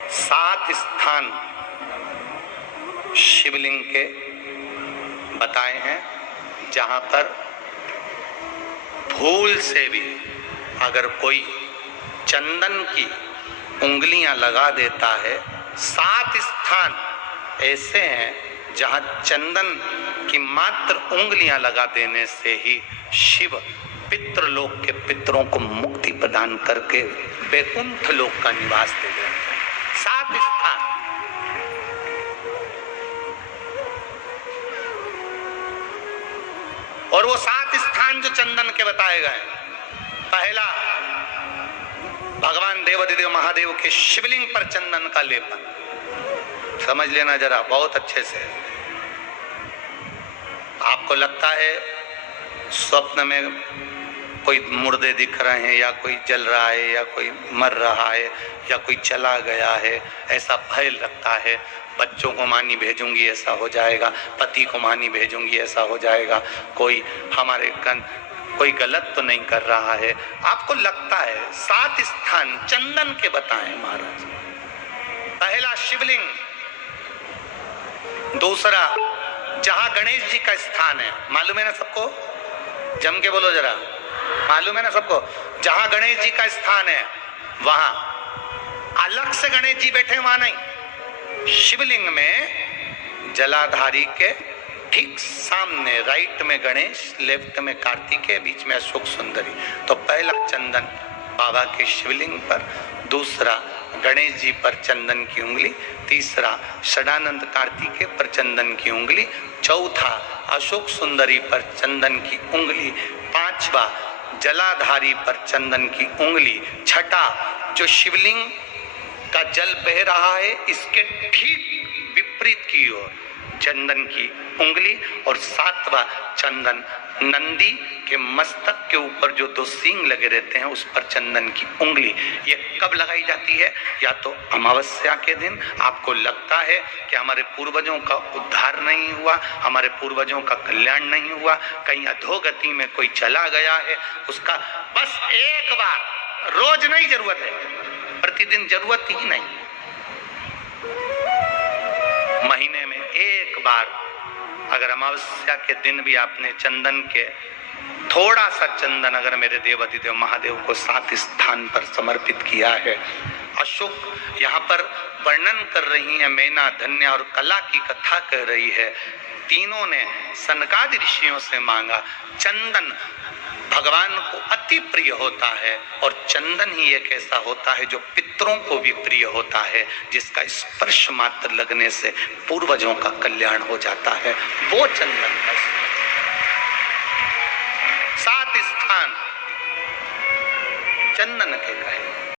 7 स्थान शिवलिंग के बताए हैं जहां पर भूल से भी अगर कोई चंदन की उंगलियां लगा देता है। 7 स्थान ऐसे हैं जहां चंदन की मात्र उंगलियां लगा देने से ही शिव पितृलोक के पितरों को मुक्ति प्रदान करके वैकुंठ लोक का निवास दे देते हैं। 7 स्थान। और वो 7 स्थान जो चंदन के बताए गए, पहला भगवान देवाधिदेव महादेव के शिवलिंग पर चंदन का लेपन। समझ लेना जरा बहुत अच्छे से। आपको लगता है स्वप्न में कोई मुर्दे दिख रहे हैं या कोई जल रहा है या कोई मर रहा है या कोई चला गया है, ऐसा भय लगता है। बच्चों को मानी भेजूंगी ऐसा हो जाएगा, पति को मानी भेजूंगी ऐसा हो जाएगा, कोई हमारे कोई गलत तो नहीं कर रहा है, आपको लगता है। 7 स्थान चंदन के बताएं महाराज। पहला शिवलिंग, दूसरा जहां गणेश जी का स्थान है, मालूम है ना सबको, जम के बोलो जरा, मालूम है ना सबको, जहां गणेश जी का स्थान है वहां अलग से गणेश जी बैठे, वहां नहीं। शिवलिंग में जलाधारी के ठीक सामने राइट में गणेश, लेफ्ट में कार्तिकेय, बीच में अशोक सुंदरी। तो पहला चंदन बाबा के शिवलिंग पर, दूसरा गणेश जी पर चंदन की उंगली, तीसरा षडानंद कार्तिकेय पर चंदन की उंगली, चौथा अशोक सुंदरी पर चंदन की उंगली, पांचवा जलाधारी पर चंदन की उंगली, छठा जो शिवलिंग का जल बह रहा है इसके ठीक विपरीत की ओर चंदन की उंगली, और 7वां चंदन नंदी के मस्तक के ऊपर जो 2 सींग लगे रहते हैं उस पर चंदन की उंगली। ये कब लगाई जाती है? या तो अमावस्या के दिन। आपको लगता है कि हमारे पूर्वजों का उद्धार नहीं हुआ, हमारे पूर्वजों का कल्याण नहीं हुआ, कहीं अधोगति में कोई चला गया है, उसका बस एक बार, रोज नहीं जरूरत है, प्रतिदिन जरूरत ही नहीं, महीने में एक बार अगर अमावस्या के दिन भी आपने चंदन के थोड़ा सा चंदन अगर मेरे देवाधिदेव महादेव को 7 स्थान पर समर्पित किया है। अशोक यहाँ पर वर्णन कर रही है, मैना, धन्या और कला की कथा कह रही है। तीनों ने सनकादि ऋषियों से मांगा। चंदन भगवान को अति प्रिय होता है और चंदन ही एक ऐसा होता है जो पितरों को भी प्रिय होता है, जिसका स्पर्श मात्र लगने से पूर्वजों का कल्याण हो जाता है। वो चंदन का 7 स्थान चंदन के कहे।